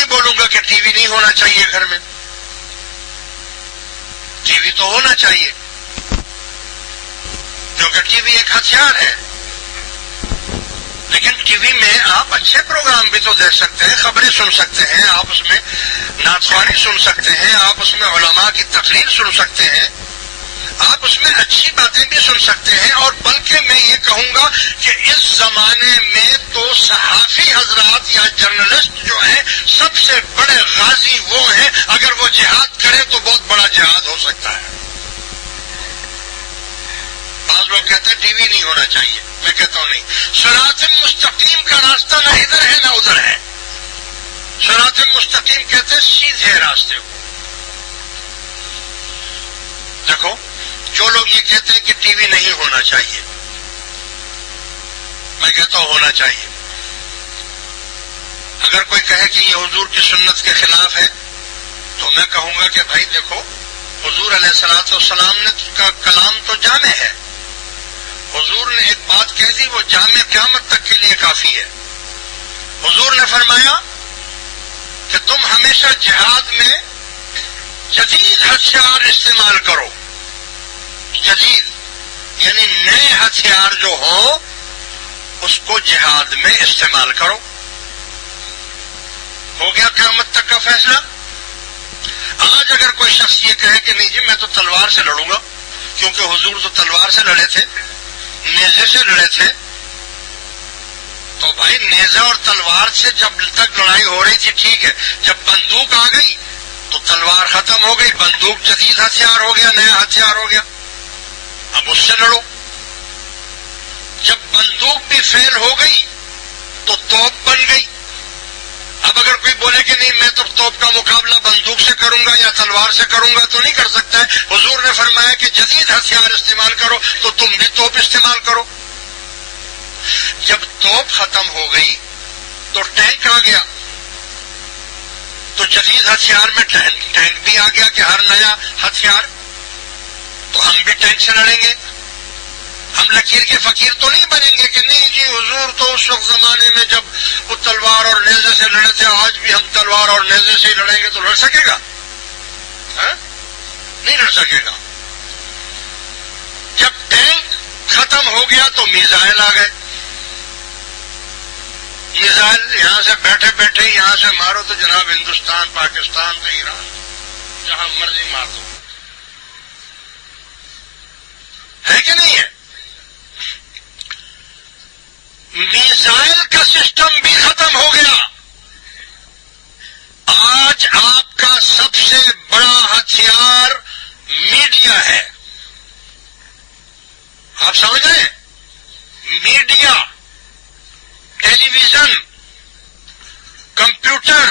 نہیں بولوں گا کہ ٹی وی نہیں ہونا چاہیے گھر میں، ٹی وی تو ہونا چاہیے، کیونکہ ٹی وی ایک ہتھیار ہے۔ لیکن ٹی وی میں آپ اچھے پروگرام بھی تو دیکھ سکتے ہیں، خبریں سن سکتے ہیں، آپ اس میں نعت خوانی سن سکتے ہیں، آپ اس میں علماء کی تقریر سن سکتے ہیں، آپ اس میں اچھی باتیں بھی سن سکتے ہیں۔ اور بلکہ میں یہ کہوں گا کہ اس زمانے میں تو صحافی حضرات یا جرنلسٹ جو ہیں سب سے بڑے غازی وہ ہیں، اگر وہ جہاد کریں تو بہت بڑا جہاد ہو سکتا ہے۔ بعض لوگ کہتے ہیں ٹی وی نہیں ہونا چاہیے، میں کہتا ہوں نہیں، صراط مستقیم کا راستہ نہ ادھر ہے نہ ادھر ہے۔ صراط مستقیم کہتے ہیں سیدھے راستے کو۔ دیکھو جو لوگ یہ کہتے ہیں کہ ٹی وی نہیں ہونا چاہیے، میں کہتا ہوں ہونا چاہیے۔ اگر کوئی کہے کہ یہ حضور کی سنت کے خلاف ہے تو میں کہوں گا کہ بھائی دیکھو، حضور علیہ الصلوۃ والسلام نے کا کلام تو جامع ہے، حضور نے ایک بات کہہ دی وہ جامع قیامت تک کے لیے کافی ہے۔ حضور نے فرمایا کہ تم ہمیشہ جہاد میں جدید ہتھیار استعمال کرو، جدید یعنی نئے ہتھیار جو ہوں اس کو جہاد میں استعمال کرو۔ ہو گیا قیامت تک کا فیصلہ۔ آج اگر کوئی شخص یہ کہے کہ نہیں جی میں تو تلوار سے لڑوں گا، کیونکہ حضور تو تلوار سے لڑے تھے، نیزے سے لڑے تھے، تو بھائی نیزے اور تلوار سے جب تک لڑائی ہو رہی تھی ٹھیک ہے، جب بندوق آ گئی تو تلوار ختم ہو گئی، بندوق جدید ہتھیار ہو گیا، نیا ہتھیار ہو گیا، اب اس سے لڑو۔ جب بندوق بھی فیل ہو گئی تو توپ بن گئی۔ اب اگر کوئی بولے کہ نہیں میں تو توپ کا مقابلہ بندوق سے کروں گا یا تلوار سے کروں گا تو نہیں کر سکتا ہے۔ حضور نے فرمایا کہ جدید ہتھیار استعمال کرو، تو تم بھی توپ استعمال کرو۔ جب توپ ختم ہو گئی تو ٹینک آ گیا، تو جدید ہتھیار میں ٹینک بھی آ گیا کہ ہر نیا ہتھیار، تو ہم بھی ٹینک سے لڑیں گے۔ ہم لکیر کے فقیر تو نہیں بنیں گے کہ نہیں جی حضور تو اس وقت زمانے میں جب وہ تلوار اور نیزے سے لڑے تھے، آج بھی ہم تلوار اور نیزے سے ہی لڑیں گے، تو لڑ سکے گا؟ نہیں لڑ سکے گا۔ جب ٹینک ختم ہو گیا تو میزائل آ گئے۔ میزائل یہاں سے بیٹھے بیٹھے یہاں سے مارو تو جناب ہندوستان، پاکستان تو ایران، جہاں مرضی مار دو، ہے کہ نہیں ہے؟ میزائل کا سسٹم بھی ختم ہو گیا۔ آج آپ کا سب سے بڑا ہتھیار میڈیا ہے۔ آپ سمجھ رہے ہیں؟ میڈیا، ٹیلی ویژن، کمپیوٹر،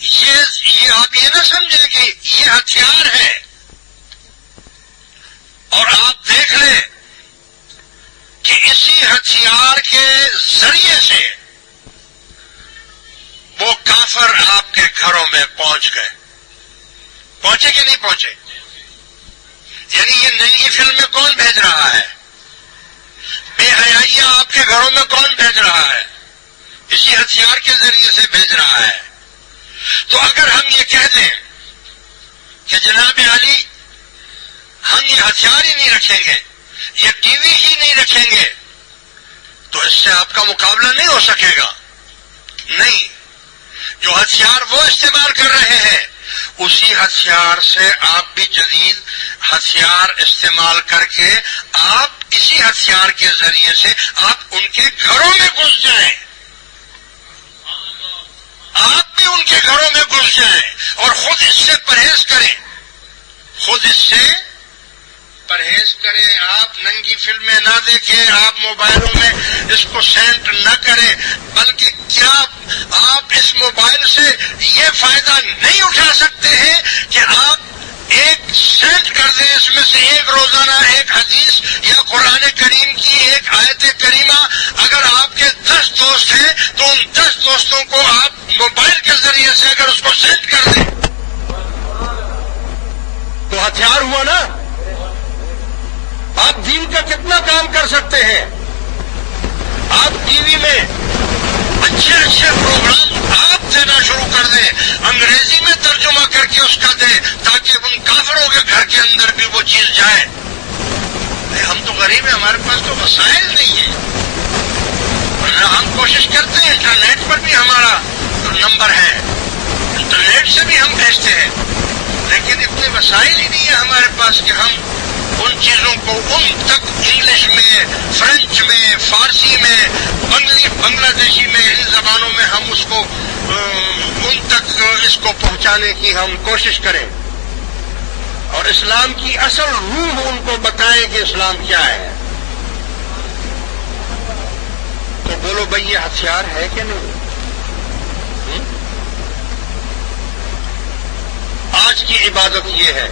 یہ آپ یہ نہ سمجھیں کہ یہ ہتھیار ہے۔ اور آپ دیکھ لیں کہ اسی ہتھیار کے ذریعے سے وہ کافر آپ کے گھروں میں پہنچ گئے۔ پہنچے کہ نہیں پہنچے؟ یعنی یہ نئی فلمیں کون بھیج رہا ہے؟ بے حیائیاں آپ کے گھروں میں کون بھیج رہا ہے؟ اسی ہتھیار کے ذریعے سے بھیج رہا ہے۔ تو اگر ہم یہ کہہ دیں کہ جناب علی ہم یہ ہتھیار ہی نہیں رکھیں گے، یہ ٹی وی ہی نہیں رکھیں گے، تو اس سے آپ کا مقابلہ نہیں ہو سکے گا۔ نہیں، جو ہتھیار وہ استعمال کر رہے ہیں اسی ہتھیار سے آپ بھی جدید ہتھیار استعمال کر کے آپ اسی ہتھیار کے ذریعے سے آپ ان کے گھروں میں گھس جائیں، آپ بھی ان کے گھروں میں گھس جائیں اور خود اس سے پرہیز کریں، خود اس سے پرہیز کریں۔ آپ ننگی فلمیں نہ دیکھیں، آپ موبائلوں میں اس کو سینٹ نہ کریں، بلکہ کیا آپ اس موبائل سے یہ فائدہ نہیں اٹھا سکتے ہیں کہ آپ ایک سینٹ کر دیں، اس میں سے ایک روزانہ ایک حدیث یا قرآن کریم کی ایک آیت کریمہ، اگر آپ کے 10 دوست ہیں تو ان 10 دوستوں کو آپ موبائل کے ذریعے سے اگر اس کو سینٹ کر دیں تو ہتھیار ہوا نا۔ آپ دین کا کتنا کام کر سکتے ہیں؟ آپ ٹی وی میں اچھے اچھے پروگرام آپ دینا شروع وہ چیز جائے. ہم تو غریب ہیں, ہمارے پاس تو وسائل نہیں ہیں. ورنہ ہم کوشش کرتے ہیں, انٹرنیٹ پر بھی ہمارا نمبر ہے, انٹرنیٹ سے بھی ہم بھیجتے ہیں, لیکن اتنے وسائل ہی نہیں ہیں ہمارے پاس کہ ہم ان چیزوں کو ان تک انگلش میں, فرینچ میں, فارسی میں, بنگلہ دیشی میں, ان زبانوں میں ہم اس کو ان تک اس کو پہنچانے کی ہم کوشش کریں اور اسلام کی اصل روح ان کو بتائیں کہ اسلام کیا ہے. تو بولو بھئی یہ ہتھیار ہے کہ نہیں؟ آج کی عبادت یہ ہے